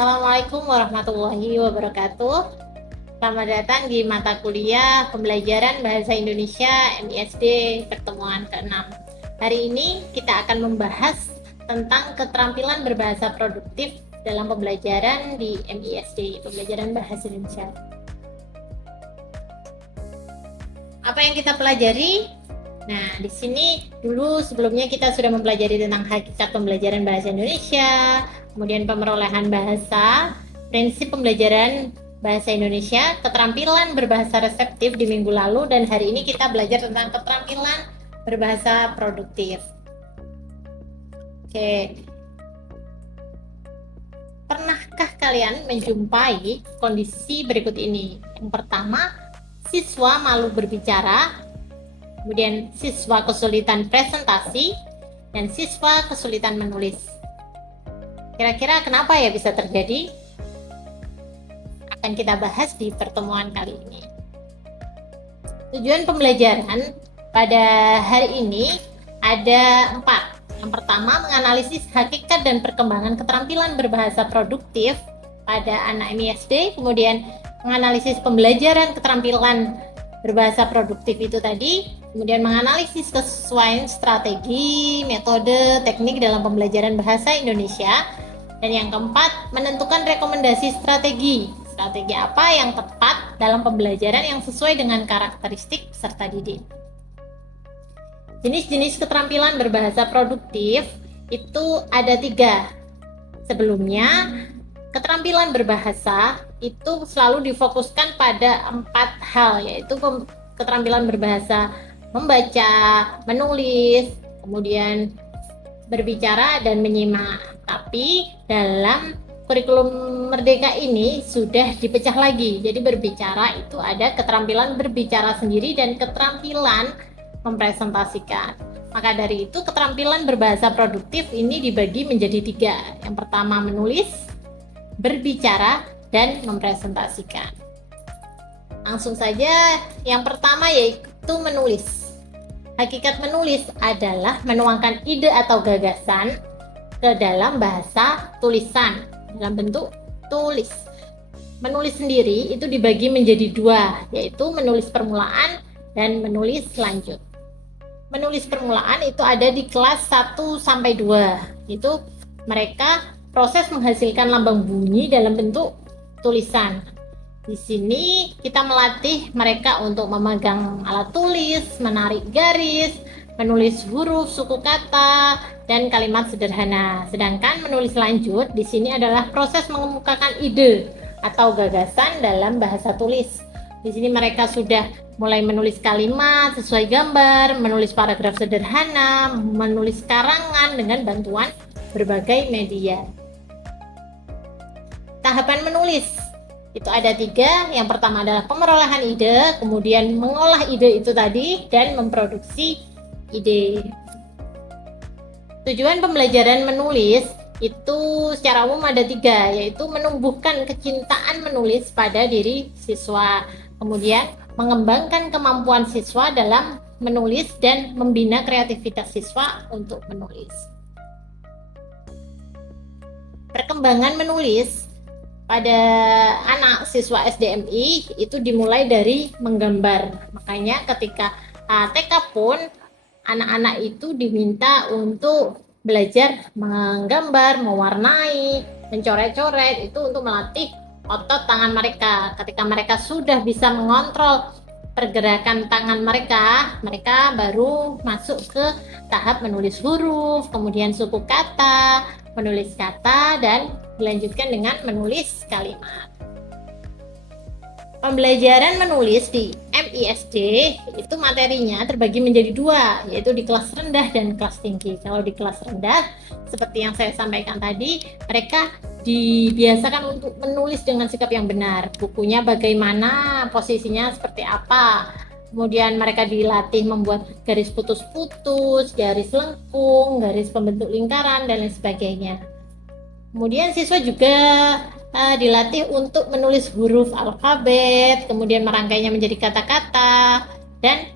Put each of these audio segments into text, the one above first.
Assalamualaikum warahmatullahi wabarakatuh. Selamat datang di mata kuliah pembelajaran Bahasa Indonesia MISD pertemuan ke-6. Hari ini kita akan membahas tentang keterampilan berbahasa produktif dalam pembelajaran di MISD, pembelajaran Bahasa Indonesia. Apa yang kita pelajari? Nah, di sini dulu sebelumnya kita sudah mempelajari tentang hakikat pembelajaran bahasa Indonesia, kemudian pemerolehan bahasa, prinsip pembelajaran bahasa Indonesia, keterampilan berbahasa reseptif di minggu lalu, dan hari ini kita belajar tentang keterampilan berbahasa produktif. Oke. Pernahkah kalian menjumpai kondisi berikut ini? Yang pertama, siswa malu berbicara, kemudian siswa kesulitan presentasi, dan siswa kesulitan menulis. Kira-kira kenapa ya bisa terjadi? Akan kita bahas di pertemuan kali ini. Tujuan pembelajaran pada hari ini ada 4. Yang pertama, menganalisis hakikat dan perkembangan keterampilan berbahasa produktif pada anak MISD, kemudian menganalisis pembelajaran keterampilan berbahasa produktif itu tadi, kemudian menganalisis kesesuaian strategi, metode, teknik dalam pembelajaran bahasa Indonesia, dan yang keempat, menentukan rekomendasi strategi apa yang tepat dalam pembelajaran yang sesuai dengan karakteristik peserta didik. Jenis-jenis keterampilan berbahasa produktif itu ada 3. Sebelumnya, keterampilan berbahasa itu selalu difokuskan pada 4 hal, yaitu keterampilan berbahasa membaca, menulis, kemudian berbicara dan menyimak. Tapi dalam kurikulum Merdeka ini sudah dipecah lagi. Jadi berbicara itu ada keterampilan berbicara sendiri dan keterampilan mempresentasikan. Maka dari itu keterampilan berbahasa produktif ini dibagi menjadi 3. Yang pertama menulis, berbicara, dan mempresentasikan. Langsung saja, yang pertama yaitu menulis. Hakikat menulis adalah menuangkan ide atau gagasan ke dalam bahasa tulisan, dalam bentuk tulis. Menulis sendiri itu dibagi menjadi 2, yaitu menulis permulaan dan menulis lanjut. Menulis permulaan itu ada di kelas 1-2. Itu mereka proses menghasilkan lambang bunyi dalam bentuk tulisan. Di sini kita melatih mereka untuk memegang alat tulis, menarik garis, menulis huruf, suku kata, dan kalimat sederhana. Sedangkan menulis lanjut di sini adalah proses mengemukakan ide atau gagasan dalam bahasa tulis. Di sini mereka sudah mulai menulis kalimat sesuai gambar, menulis paragraf sederhana, menulis karangan dengan bantuan berbagai media. Tahapan menulis itu ada 3. Yang pertama adalah pemerolehan ide, kemudian mengolah ide itu tadi, dan memproduksi ide. Tujuan pembelajaran menulis itu secara umum ada 3, yaitu menumbuhkan kecintaan menulis pada diri siswa, kemudian mengembangkan kemampuan siswa dalam menulis, dan membina kreativitas siswa untuk menulis. Perkembangan menulis pada anak siswa SDMI itu dimulai dari menggambar. Makanya ketika TK pun anak-anak itu diminta untuk belajar menggambar, mewarnai, mencoret-coret, itu untuk melatih otot tangan mereka. Ketika mereka sudah bisa mengontrol pergerakan tangan mereka, mereka baru masuk ke tahap menulis huruf, kemudian suku kata, menulis kata, dan dilanjutkan dengan menulis kalimat. Pembelajaran menulis di MISD itu materinya terbagi menjadi 2, yaitu di kelas rendah dan kelas tinggi. Kalau di kelas rendah, seperti yang saya sampaikan tadi, mereka dibiasakan untuk menulis dengan sikap yang benar. Bukunya bagaimana, posisinya seperti apa. Kemudian mereka dilatih membuat garis putus-putus, garis lengkung, garis pembentuk lingkaran, dan lain sebagainya. Kemudian siswa juga dilatih untuk menulis huruf alfabet, kemudian merangkainya menjadi kata-kata, dan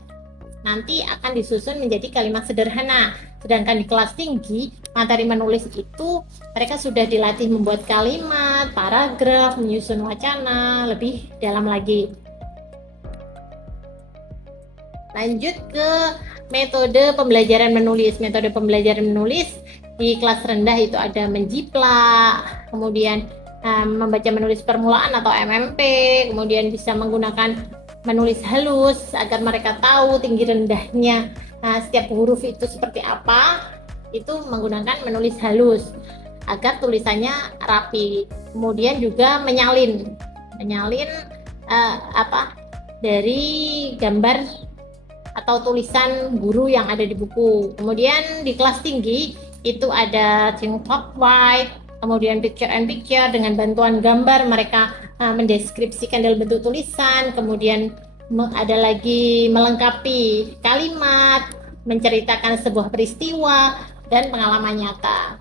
nanti akan disusun menjadi kalimat sederhana. Sedangkan di kelas tinggi materi menulis itu mereka sudah dilatih membuat kalimat, paragraf, menyusun wacana lebih dalam lagi. Lanjut ke metode pembelajaran menulis. Metode pembelajaran menulis di kelas rendah itu ada menjiplak, kemudian membaca menulis permulaan atau MMP, kemudian bisa menggunakan menulis halus agar mereka tahu tinggi rendahnya setiap huruf itu seperti apa. Itu menggunakan menulis halus agar tulisannya rapi. Kemudian juga menyalin dari gambar atau tulisan guru yang ada di buku. Kemudian di kelas tinggi itu ada think top white, kemudian picture and picture, dengan bantuan gambar mereka mendeskripsikan dalam bentuk tulisan, kemudian ada lagi melengkapi kalimat, menceritakan sebuah peristiwa dan pengalaman nyata.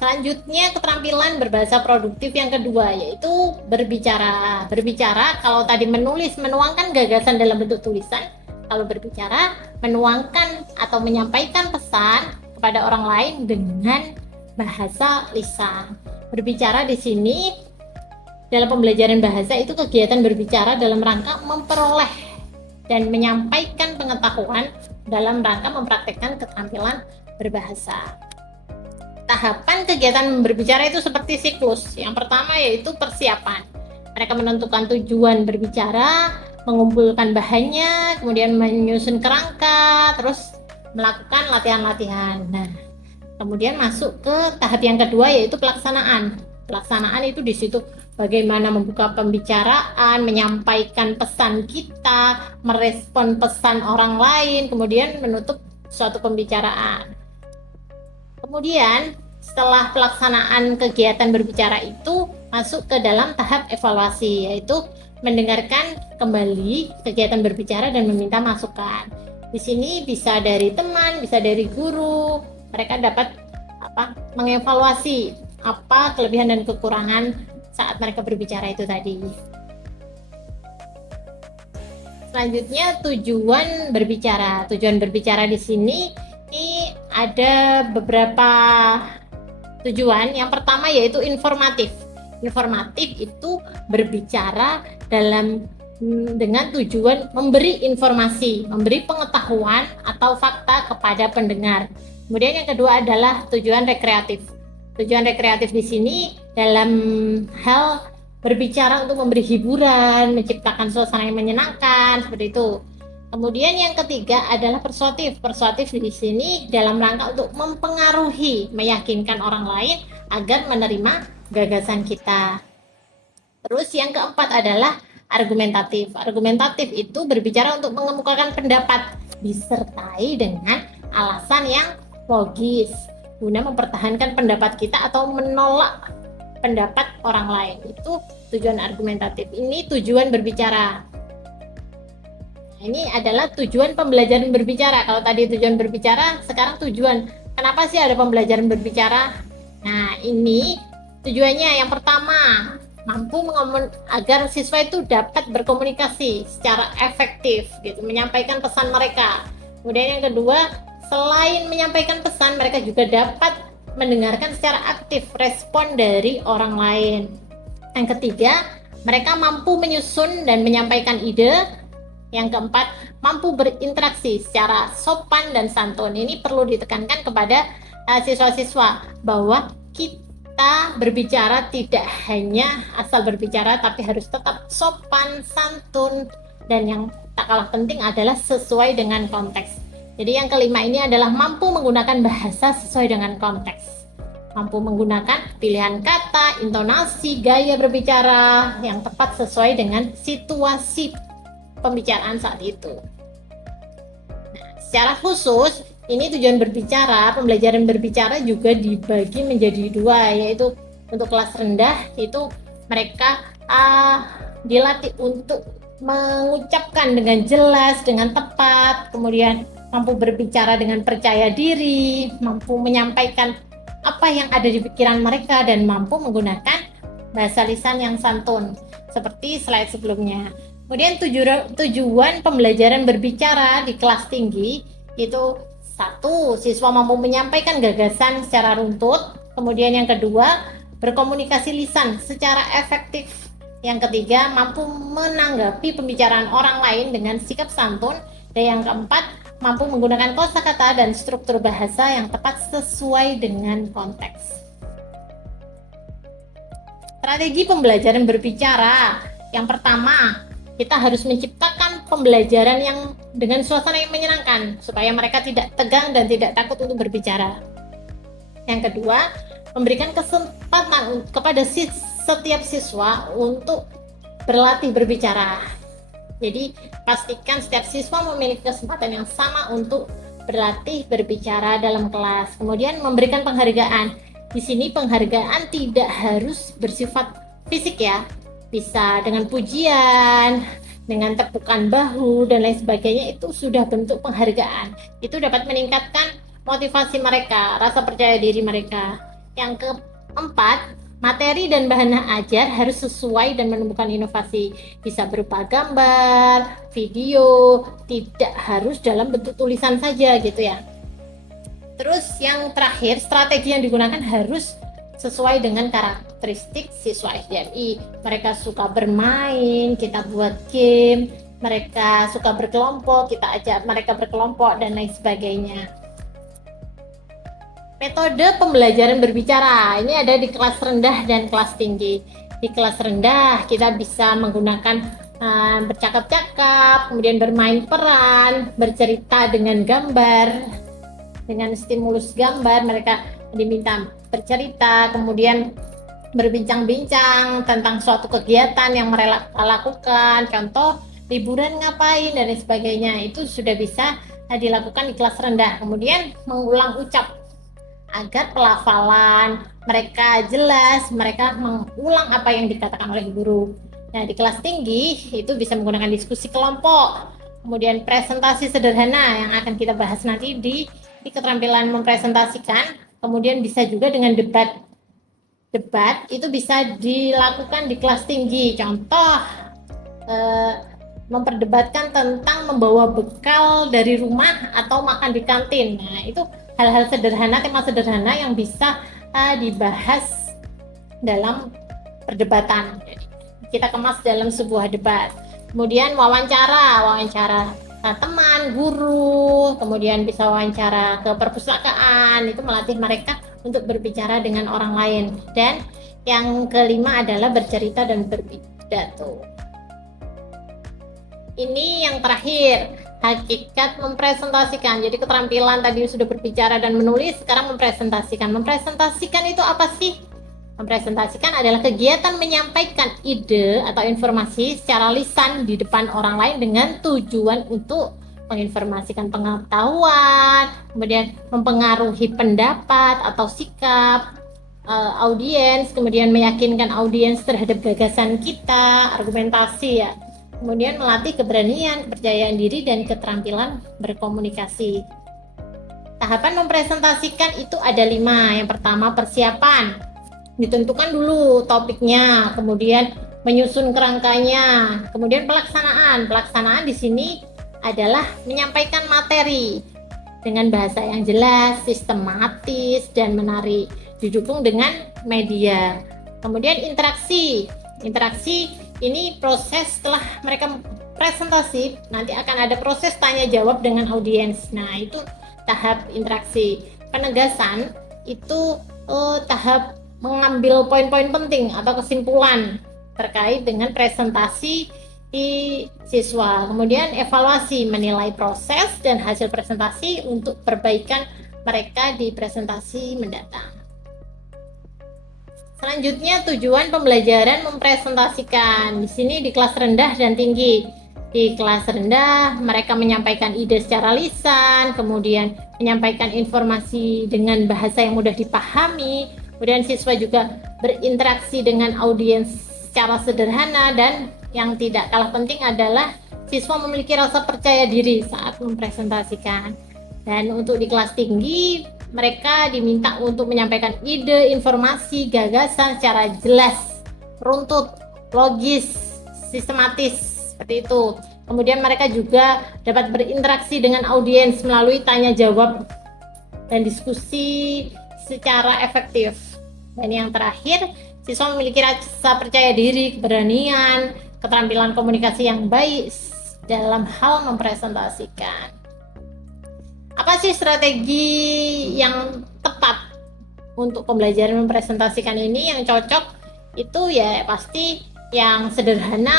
Selanjutnya keterampilan berbahasa produktif yang kedua, yaitu berbicara. Berbicara, kalau tadi menulis menuangkan gagasan dalam bentuk tulisan, kalau berbicara menuangkan atau menyampaikan pesan kepada orang lain dengan bahasa lisan. Berbicara di sini dalam pembelajaran bahasa itu kegiatan berbicara dalam rangka memperoleh dan menyampaikan pengetahuan dalam rangka mempraktekkan keterampilan berbahasa. Tahapan kegiatan berbicara itu seperti siklus. Yang pertama yaitu persiapan. Mereka menentukan tujuan berbicara, mengumpulkan bahannya, kemudian menyusun kerangka, terus melakukan latihan-latihan. Nah, kemudian masuk ke tahap yang kedua yaitu pelaksanaan. Pelaksanaan itu di situ bagaimana membuka pembicaraan, menyampaikan pesan kita, merespon pesan orang lain, kemudian menutup suatu pembicaraan. Kemudian setelah pelaksanaan kegiatan berbicara itu masuk ke dalam tahap evaluasi, yaitu mendengarkan kembali kegiatan berbicara dan meminta masukan. Di sini bisa dari teman, bisa dari guru. Mereka dapat mengevaluasi apa kelebihan dan kekurangan saat mereka berbicara itu tadi. Selanjutnya tujuan berbicara. Tujuan berbicara di sini ini ada beberapa tujuan. Yang pertama yaitu informatif. Informatif itu berbicara dengan tujuan memberi informasi, memberi pengetahuan atau fakta kepada pendengar. Kemudian yang kedua adalah tujuan rekreatif. Tujuan rekreatif di sini dalam hal berbicara untuk memberi hiburan, menciptakan suasana yang menyenangkan, seperti itu. Kemudian yang ketiga adalah persuasif. Persuasif di sini dalam rangka untuk mempengaruhi, meyakinkan orang lain agar menerima gagasan kita. Terus yang keempat adalah argumentatif. Argumentatif itu berbicara untuk mengemukakan pendapat disertai dengan alasan yang logis guna mempertahankan pendapat kita atau menolak pendapat orang lain. Itu tujuan argumentatif. Ini tujuan berbicara. Ini adalah tujuan pembelajaran berbicara. Kalau tadi tujuan berbicara, sekarang tujuan. Kenapa sih ada pembelajaran berbicara? Nah, ini tujuannya yang pertama, mampu agar siswa itu dapat berkomunikasi secara efektif, gitu, menyampaikan pesan mereka. Kemudian yang kedua, selain menyampaikan pesan, mereka juga dapat mendengarkan secara aktif respon dari orang lain. Yang ketiga, mereka mampu menyusun dan menyampaikan ide. Yang keempat, mampu berinteraksi secara sopan dan santun. Ini perlu ditekankan kepada siswa-siswa bahwa kita berbicara tidak hanya asal berbicara, tapi harus tetap sopan, santun, dan yang tak kalah penting adalah sesuai dengan konteks. Jadi yang kelima ini adalah mampu menggunakan bahasa sesuai dengan konteks. Mampu menggunakan pilihan kata, intonasi, gaya berbicara yang tepat sesuai dengan situasi pembicaraan saat itu. Nah, secara khusus, ini tujuan berbicara, pembelajaran berbicara juga dibagi menjadi dua, yaitu untuk kelas rendah itu mereka dilatih untuk mengucapkan dengan jelas, dengan tepat, kemudian mampu berbicara dengan percaya diri, mampu menyampaikan apa yang ada di pikiran mereka, dan mampu menggunakan bahasa lisan yang santun, seperti slide sebelumnya. Kemudian tujuan pembelajaran berbicara di kelas tinggi itu Satu, siswa mampu menyampaikan gagasan secara runtut. Kemudian yang kedua, berkomunikasi lisan secara efektif. Yang ketiga, mampu menanggapi pembicaraan orang lain dengan sikap santun. Dan yang keempat, mampu menggunakan kosakata dan struktur bahasa yang tepat sesuai dengan konteks. Strategi pembelajaran berbicara. Yang pertama, kita harus menciptakan pembelajaran yang dengan suasana yang menyenangkan supaya mereka tidak tegang dan tidak takut untuk berbicara. Yang kedua, memberikan kesempatan kepada setiap siswa untuk berlatih berbicara. Jadi, pastikan setiap siswa memiliki kesempatan yang sama untuk berlatih berbicara dalam kelas. Kemudian memberikan penghargaan. Di sini penghargaan tidak harus bersifat fisik ya. Bisa dengan pujian, dengan tepukan bahu dan lain sebagainya, itu sudah bentuk penghargaan. Itu dapat meningkatkan motivasi mereka, rasa percaya diri mereka. Yang keempat, materi dan bahan ajar harus sesuai dan menumbuhkan inovasi. Bisa berupa gambar, video, tidak harus dalam bentuk tulisan saja gitu ya. Terus yang terakhir, strategi yang digunakan harus sesuai dengan karakteristik siswa SDMI. Mereka suka bermain, kita buat game. Mereka suka berkelompok, kita ajak mereka berkelompok dan lain sebagainya. Metode pembelajaran berbicara ini ada di kelas rendah dan kelas tinggi. Di kelas rendah kita bisa menggunakan bercakap-cakap, kemudian bermain peran, bercerita dengan gambar, dengan stimulus gambar. Mereka diminta bercerita, kemudian berbincang-bincang tentang suatu kegiatan yang mereka lakukan, contoh liburan ngapain dan lain sebagainya. Itu sudah bisa dilakukan di kelas rendah. Kemudian mengulang ucap agar pelafalan mereka jelas, mereka mengulang apa yang dikatakan oleh guru. Nah, di kelas tinggi itu bisa menggunakan diskusi kelompok, kemudian presentasi sederhana yang akan kita bahas nanti di keterampilan mempresentasikan. Kemudian bisa juga dengan debat. Debat itu bisa dilakukan di kelas tinggi. Contoh, memperdebatkan tentang membawa bekal dari rumah atau makan di kantin. Nah, itu hal-hal sederhana, tema sederhana yang bisa dibahas dalam perdebatan. Jadi, kita kemas dalam sebuah debat. Kemudian wawancara teman, guru, kemudian bisa wawancara ke perpustakaan, itu melatih mereka untuk berbicara dengan orang lain. Dan yang kelima adalah bercerita dan berpidato. Ini yang terakhir, hakikat mempresentasikan. Jadi keterampilan tadi sudah berbicara dan menulis, sekarang mempresentasikan. Mempresentasikan itu apa sih? Mempresentasikan adalah kegiatan menyampaikan ide atau informasi secara lisan di depan orang lain dengan tujuan untuk menginformasikan pengetahuan, kemudian mempengaruhi pendapat atau sikap audiens, kemudian meyakinkan audiens terhadap gagasan kita, argumentasi ya. Kemudian melatih keberanian, kepercayaan diri, dan keterampilan berkomunikasi. Tahapan mempresentasikan itu ada 5. Yang pertama, persiapan. Ditentukan dulu topiknya, kemudian menyusun kerangkanya, kemudian pelaksanaan. Pelaksanaan di sini adalah menyampaikan materi dengan bahasa yang jelas, sistematis, dan menarik, didukung dengan media. Kemudian interaksi. Interaksi ini proses setelah mereka presentasi, nanti akan ada proses tanya jawab dengan audiens. Nah, itu tahap interaksi. Penegasan itu tahap mengambil poin-poin penting atau kesimpulan terkait dengan presentasi di siswa. Kemudian evaluasi, menilai proses dan hasil presentasi untuk perbaikan mereka di presentasi mendatang. Selanjutnya, tujuan pembelajaran mempresentasikan. Di sini di kelas rendah dan tinggi. Di kelas rendah, mereka menyampaikan ide secara lisan, kemudian menyampaikan informasi dengan bahasa yang mudah dipahami. Kemudian siswa juga berinteraksi dengan audiens secara sederhana, dan yang tidak kalah penting adalah siswa memiliki rasa percaya diri saat mempresentasikan. Dan untuk di kelas tinggi, mereka diminta untuk menyampaikan ide, informasi, gagasan secara jelas, runtut, logis, sistematis, seperti itu. Kemudian mereka juga dapat berinteraksi dengan audiens melalui tanya jawab dan diskusi secara efektif. Dan yang terakhir, siswa memiliki rasa percaya diri, keberanian, keterampilan komunikasi yang baik dalam hal mempresentasikan. Apa sih strategi yang tepat untuk pembelajaran mempresentasikan ini yang cocok? Itu ya pasti yang sederhana,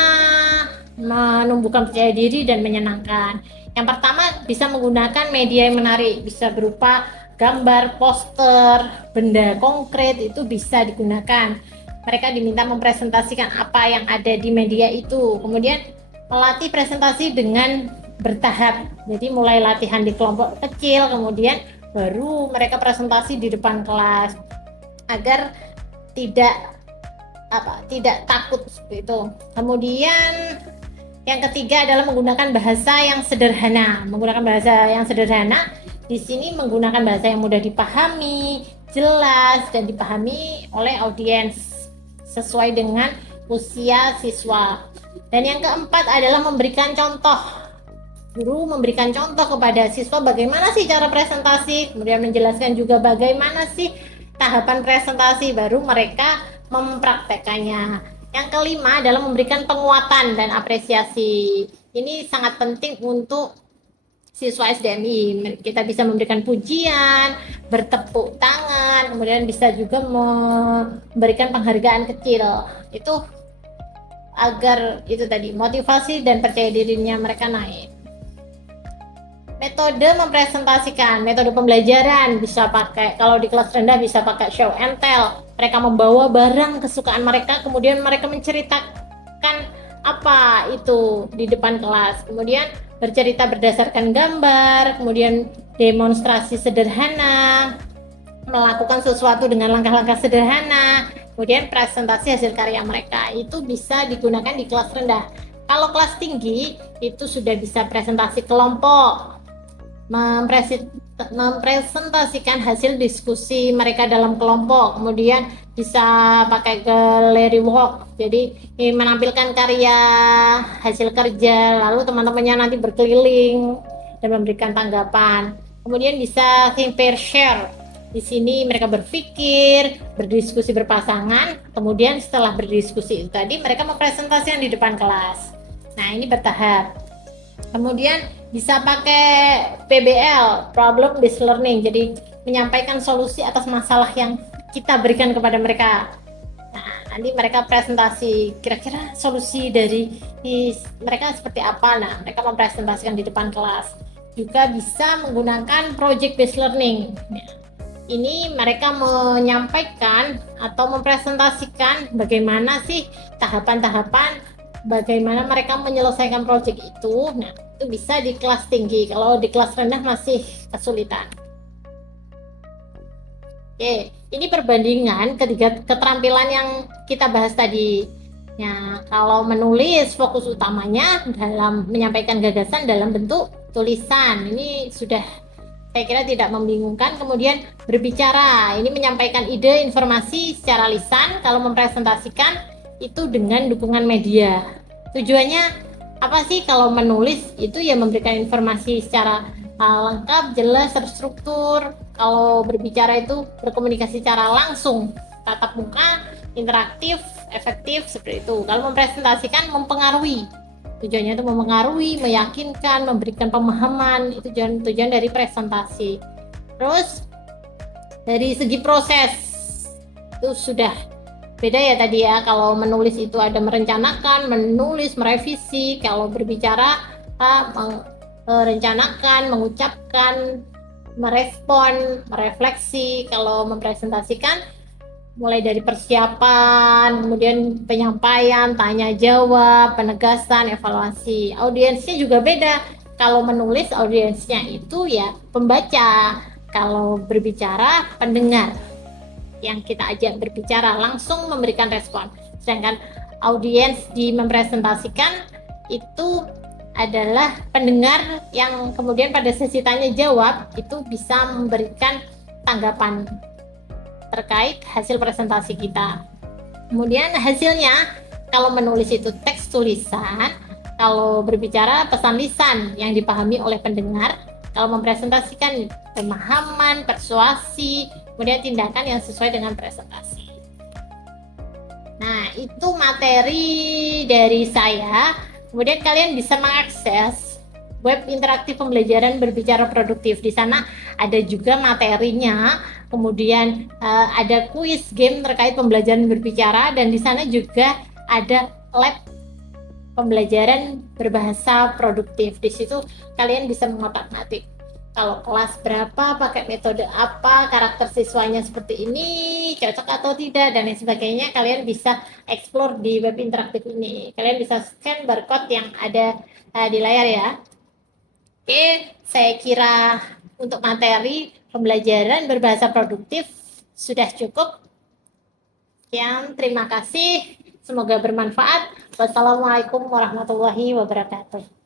menumbuhkan percaya diri dan menyenangkan. Yang pertama, bisa menggunakan media yang menarik, bisa berupa gambar, poster, benda konkret, itu bisa digunakan. Mereka diminta mempresentasikan apa yang ada di media itu. Kemudian melatih presentasi dengan bertahap. Jadi mulai latihan di kelompok kecil, kemudian baru mereka presentasi di depan kelas agar tidak takut seperti itu. Kemudian yang ketiga adalah menggunakan bahasa yang sederhana. Menggunakan bahasa yang sederhana di sini menggunakan bahasa yang mudah dipahami, jelas dan dipahami oleh audiens sesuai dengan usia siswa. Dan yang keempat adalah memberikan contoh. Guru memberikan contoh kepada siswa bagaimana sih cara presentasi, kemudian menjelaskan juga bagaimana sih tahapan presentasi, baru mereka mempraktekannya. Yang kelima adalah memberikan penguatan dan apresiasi. Ini sangat penting untuk siswa SDMI. Kita bisa memberikan pujian, bertepuk tangan, kemudian bisa juga memberikan penghargaan kecil. Itu agar itu tadi motivasi dan percaya dirinya mereka naik. Metode mempresentasikan, metode pembelajaran bisa pakai, kalau di kelas rendah bisa pakai show and tell. Mereka membawa barang kesukaan mereka, kemudian mereka menceritakan apa itu di depan kelas. Kemudian bercerita berdasarkan gambar, kemudian demonstrasi sederhana, melakukan sesuatu dengan langkah-langkah sederhana, kemudian presentasi hasil karya mereka. Itu bisa digunakan di kelas rendah. Kalau kelas tinggi, itu sudah bisa presentasi kelompok, mempresentasikan hasil diskusi mereka dalam kelompok, kemudian bisa pakai gallery walk, jadi menampilkan karya hasil kerja, lalu teman-temannya nanti berkeliling dan memberikan tanggapan. Kemudian bisa think, pair, share. Di sini mereka berpikir, berdiskusi berpasangan, kemudian setelah berdiskusi itu tadi mereka mempresentasikan di depan kelas. Nah, ini bertahap. Kemudian bisa pakai PBL, problem based learning, jadi menyampaikan solusi atas masalah yang kita berikan kepada mereka. Nah, nanti mereka presentasi kira-kira solusi dari mereka seperti apa. Nah, mereka mempresentasikan di depan kelas. Juga bisa menggunakan project based learning. Ini mereka menyampaikan atau mempresentasikan bagaimana sih tahapan-tahapan, bagaimana mereka menyelesaikan proyek itu. Nah, itu bisa di kelas tinggi. Kalau di kelas rendah masih kesulitan. Oke, ini perbandingan ketiga keterampilan yang kita bahas tadi. Ya, kalau menulis fokus utamanya dalam menyampaikan gagasan dalam bentuk tulisan. Ini sudah saya kira tidak membingungkan. Kemudian berbicara, ini menyampaikan ide, informasi secara lisan. Kalau mempresentasikan itu dengan dukungan media. Tujuannya apa sih? Kalau menulis itu ya memberikan informasi secara lengkap, jelas, terstruktur. Kalau berbicara itu berkomunikasi secara langsung, tatap muka, interaktif, efektif, seperti itu. Kalau mempresentasikan mempengaruhi. Tujuannya itu mempengaruhi, meyakinkan, memberikan pemahaman. Itu tujuan dari presentasi. Terus dari segi proses itu sudah beda ya tadi ya. Kalau menulis itu ada merencanakan, menulis, merevisi. Kalau berbicara merencanakan, mengucapkan, merespon, merefleksi. Kalau mempresentasikan mulai dari persiapan, kemudian penyampaian, tanya jawab, penegasan, evaluasi. Audiensnya juga beda. Kalau menulis audiensnya itu ya pembaca. Kalau berbicara pendengar yang kita ajak berbicara langsung memberikan respon. Sedangkan audiens di mempresentasikan itu adalah pendengar yang kemudian pada sesi tanya jawab itu bisa memberikan tanggapan terkait hasil presentasi kita. Kemudian hasilnya, kalau menulis itu teks tulisan, Kalau berbicara pesan lisan yang dipahami oleh pendengar, kalau mempresentasikan pemahaman, persuasi, kemudian tindakan yang sesuai dengan presentasi. Nah, itu materi dari saya. Kemudian kalian bisa mengakses web interaktif pembelajaran berbicara produktif. Di sana ada juga materinya, kemudian ada kuis game terkait pembelajaran berbicara, dan di sana juga ada lab pembelajaran berbahasa produktif. Di situ kalian bisa mengotak-atik kalau kelas berapa, pakai metode apa, karakter siswanya seperti ini, cocok atau tidak, dan lain sebagainya. Kalian bisa explore di web interaktif ini. Kalian bisa scan barcode yang ada di layar ya. Oke, saya kira untuk materi pembelajaran berbahasa produktif sudah cukup. Sekian, terima kasih. Semoga bermanfaat. Wassalamualaikum warahmatullahi wabarakatuh.